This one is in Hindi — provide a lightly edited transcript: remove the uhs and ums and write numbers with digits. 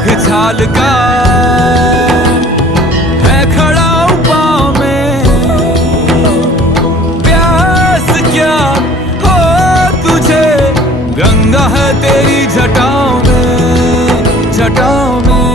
बाघ छाल का है खड़ा पाँव में। प्यास क्या हो तुझे, गंगा है तेरी जटाओं में, जटाओं में।